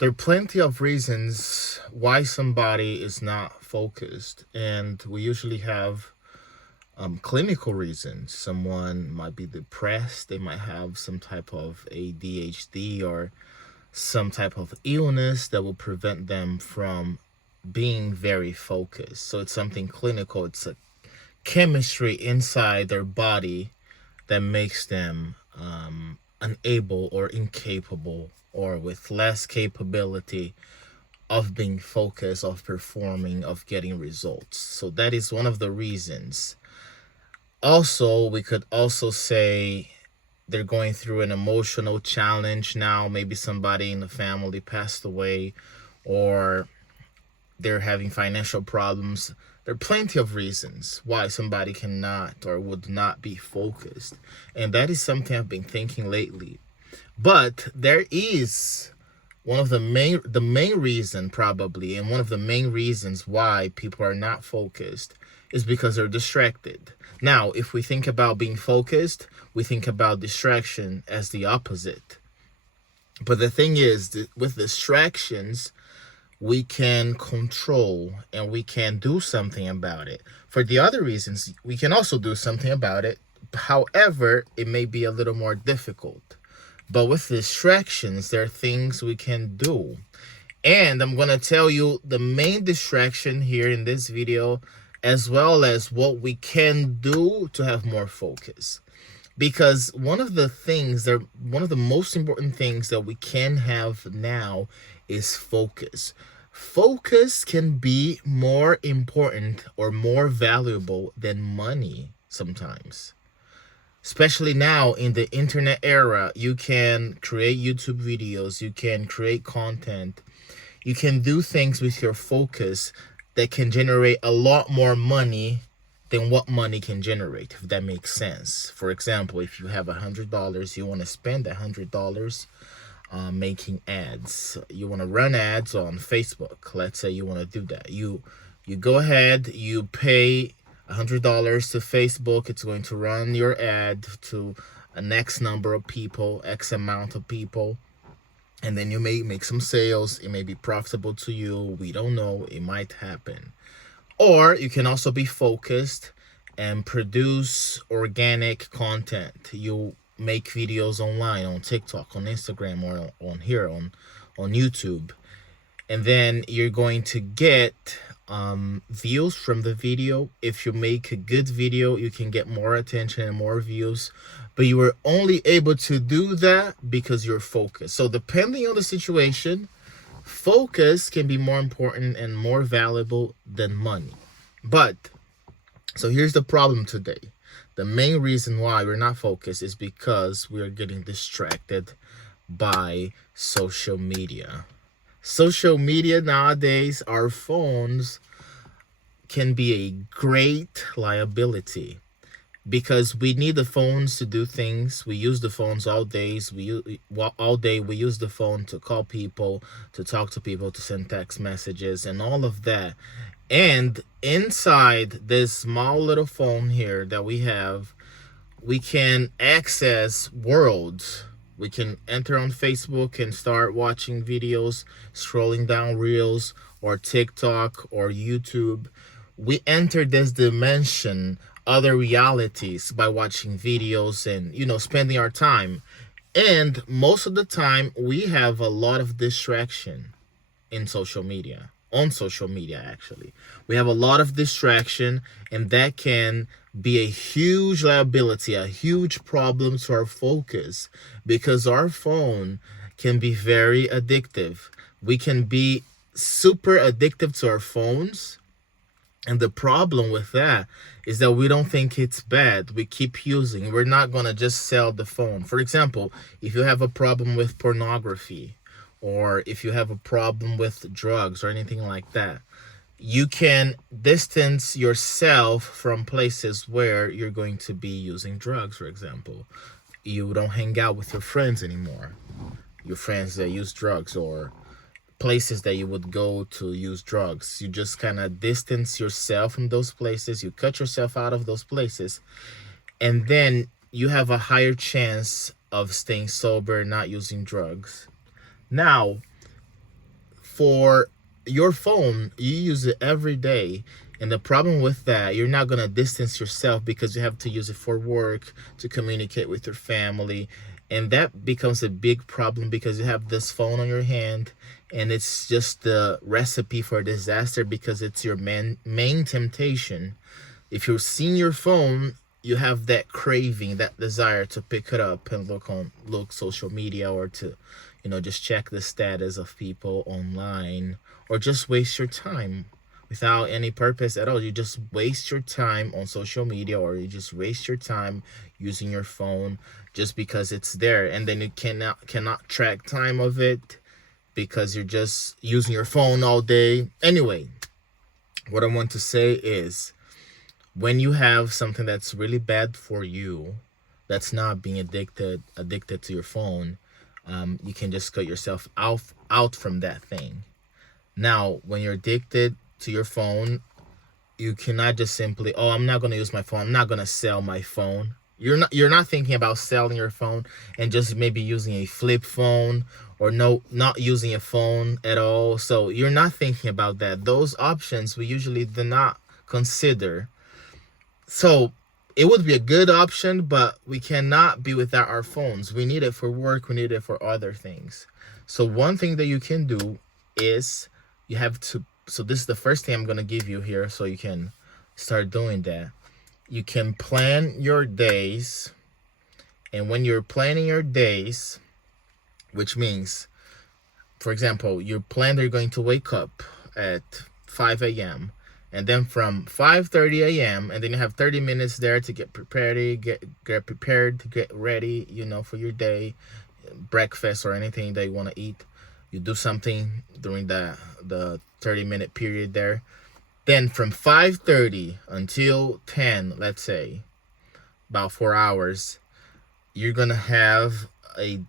There are plenty of reasons why somebody is not focused, and we usually have clinical reasons. Someone might be depressed, they might have some type of ADHD or some type of illness that will prevent them from being very focused. So it's something clinical, it's a chemistry inside their body that makes them unable or incapable or with less capability of being focused, of performing, of getting results. So that is one of the reasons. Also, we could also say they're going through an emotional challenge now. Maybe somebody in the family passed away, or they're having financial problems. There are plenty of reasons why somebody cannot or would not be focused. And that is something I've been thinking lately. But there is the main reason probably, and one of the main reasons why people are not focused is because they're distracted. Now, if we think about being focused, we think about distraction as the opposite. But the thing is that with distractions, we can control and we can do something about it. For the other reasons, we can also do something about it. However, it may be a little more difficult. But with distractions, there are things we can do. And I'm going to tell you the main distraction here in this video, as well as what we can do to have more focus. Because one of the most important things that we can have now is focus. Focus can be more important or more valuable than money sometimes. Especially now in the internet era, you can create YouTube videos, you can create content, you can do things with your focus that can generate a lot more money than what money can generate, if that makes sense. For example, if you have $100, you want to spend $100 making ads. You want to run ads on Facebook. Let's say you want to do that. You go ahead, you pay $100 to Facebook. It's going to run your ad to an X number of people, X amount of people. And then you may make some sales. It may be profitable to you. We don't know. It might happen. Or you can also be focused and produce organic content. You make videos online, on TikTok, on Instagram, or on YouTube. And then you're going to get views from the video. If you make a good video, you can get more attention and more views. But you were only able to do that because you're focused. So depending on the situation, focus can be more important and more valuable than money. But so here's the problem today. The main reason why we're not focused is because we're getting distracted by social media. Social media nowadays, our phones can be a great liability because we need the phones to do things. We use the phones all days. All day we use the phone to call people, to talk to people, to send text messages and all of that. And inside this small little phone here that we have, we can access worlds. We can enter on Facebook and start watching videos, scrolling down Reels or TikTok or YouTube. We enter this dimension, other realities, by watching videos and, spending our time. And most of the time, we have a lot of distraction in social media. On social media, actually, we have a lot of distraction, and that can be a huge liability, a huge problem to our focus, because our phone can be very addictive. We can be super addictive to our phones, and the problem with that is that we don't think it's bad. We keep using. We're not going to just sell the phone. For example, if you have a problem with pornography, or if you have a problem with drugs or anything like that, you can distance yourself from places where you're going to be using drugs. For example, you don't hang out with your friends anymore, your friends that use drugs, or places that you would go to use drugs. You just kind of distance yourself from those places. You cut yourself out of those places, and then you have a higher chance of staying sober, not using drugs. Now, for your phone, you use it every day. And the problem with that, you're not going to distance yourself because you have to use it for work, to communicate with your family. And that becomes a big problem because you have this phone on your hand, and it's just the recipe for disaster because it's your main temptation. If you're seeing your phone, you have that craving, that desire to pick it up and look social media, or to, just check the status of people online, or just waste your time without any purpose at all. You just waste your time on social media, or you just waste your time using your phone just because it's there, and then you cannot track time of it because you're just using your phone all day. Anyway, what I want to say is, when you have something that's really bad for you, that's not being addicted to your phone, you can just cut yourself out from that thing. Now, when you're addicted to your phone, you cannot just simply, oh, I'm not going to use my phone, I'm not going to sell my phone. You're not thinking about selling your phone and just maybe using a flip phone, or not using a phone at all. So you're not thinking about that. Those options we usually do not consider. So it would be a good option, but we cannot be without our phones. We need it for work, we need it for other things. So one thing that you can do is, you have to, so this is the first thing I'm going to give you here so you can start doing that. You can plan your days. And when you're planning your days, which means, for example, you plan that you're going to wake up at 5 a.m. and then from 5:30 a.m. and then you have 30 minutes there to get prepared, get prepared, to get ready, for your day, breakfast or anything that you want to eat. You do something during the 30-minute period there. Then from 5:30 until 10, let's say, about 4 hours, you're going to have a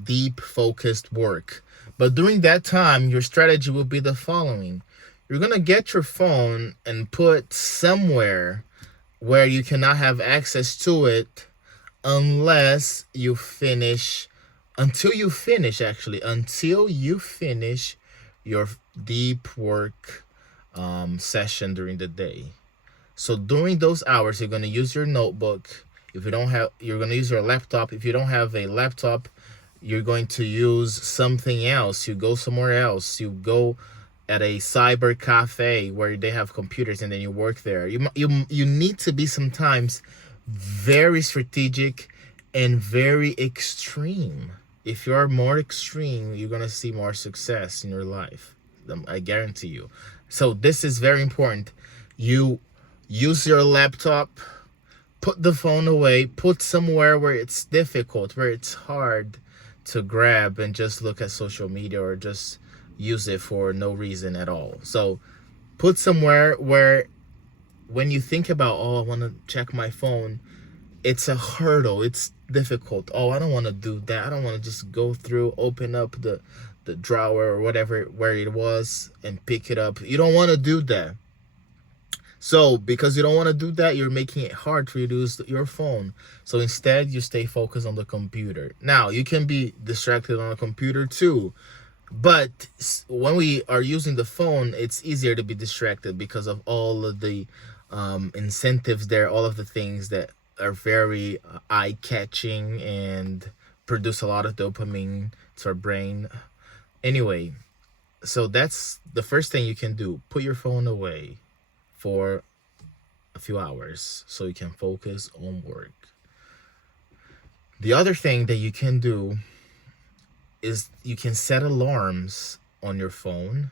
deep focused work. But during that time, your strategy will be the following. You're going to get your phone and put somewhere where you cannot have access to it until you finish your deep work session during the day. So during those hours, you're going to use your notebook. If you don't have, you're going to use your laptop. If you don't have a laptop, you're going to use something else. You go somewhere else. You go at a cyber cafe where they have computers, and then you work there. You need to be sometimes very strategic and very extreme. If you are more extreme, you're going to see more success in your life. I guarantee you. So this is very important. You use your laptop, put the phone away, put somewhere where it's difficult, where it's hard to grab and just look at social media, or just use it for no reason at all. So put somewhere where when you think about, oh, I want to check my phone, it's a hurdle, it's difficult. Oh, I don't want to do that. I don't want to just go through, open up the drawer or whatever, where it was, and pick it up. You don't want to do that. So because you don't want to do that, you're making it hard for you to use your phone. So instead, you stay focused on the computer. Now, you can be distracted on the computer too, but when we are using the phone, it's easier to be distracted because of all of the incentives there, all of the things that are very eye-catching and produce a lot of dopamine to our brain. Anyway, so that's the first thing you can do. Put your phone away for a few hours so you can focus on work. The other thing that you can do is you can set alarms on your phone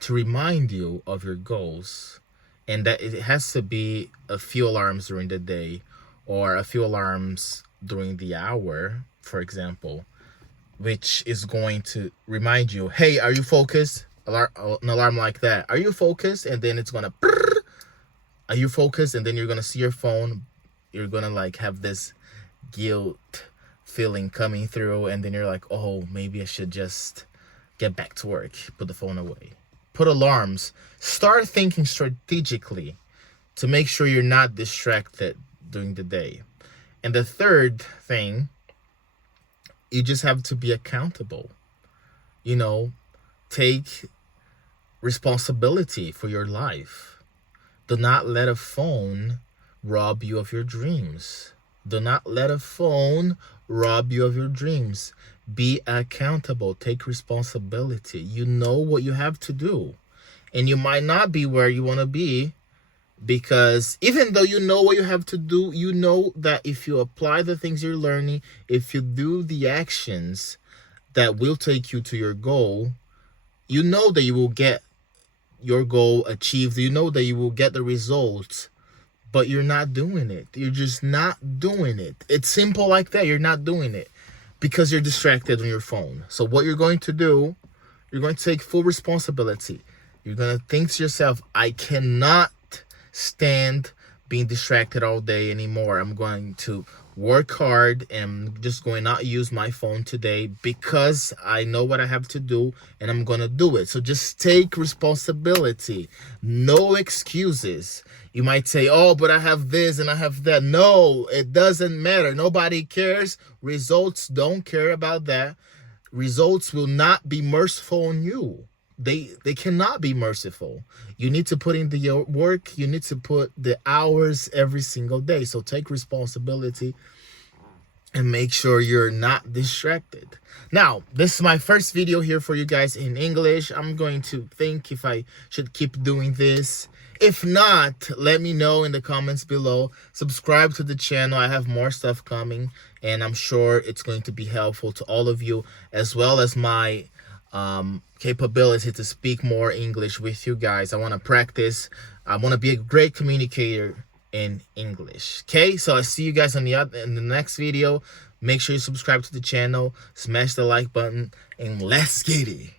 to remind you of your goals, and that it has to be a few alarms during the day, or a few alarms during the hour, for example, which is going to remind you, hey, are you focused? An alarm like that. Are you focused? And then it's gonna, are you focused? And then you're gonna see your phone. You're gonna like have this guilt feeling coming through, and then you're like, oh, maybe I should just get back to work. Put the phone away. Put alarms. Start thinking strategically to make sure you're not distracted during the day. And the third thing, you just have to be accountable. Take responsibility for your life. Do not let a phone rob you of your dreams. Do not let a phone rob you of your dreams. Be accountable. Take responsibility. You know what you have to do. And you might not be where you want to be, because even though you know what you have to do, you know that if you apply the things you're learning, if you do the actions that will take you to your goal, you know that you will get your goal achieved. You know that you will get the results, but you're not doing it. You're just not doing it. It's simple like that. You're not doing it because you're distracted on your phone. So what you're going to do, you're going to take full responsibility. You're going to think to yourself, I cannot stand being distracted all day anymore. I'm going to work hard and I'm just going to not use my phone today because I know what I have to do and I'm going to do it. So just take responsibility. No excuses. You might say, oh, but I have this and I have that. No, it doesn't matter. Nobody cares. Results don't care about that. Results will not be merciful on you. They cannot be merciful. You need to put in the work. You need to put the hours every single day. So take responsibility and make sure you're not distracted. Now, this is my first video here for you guys in English. I'm going to think if I should keep doing this. If not, let me know in the comments below. Subscribe to the channel. I have more stuff coming, and I'm sure it's going to be helpful to all of you, as well as my capability to speak more English with you guys. I want to practice. I want to be a great communicator in English. Okay, so I see you guys in the next video. Make sure you subscribe to the channel, smash the like button, and let's get it.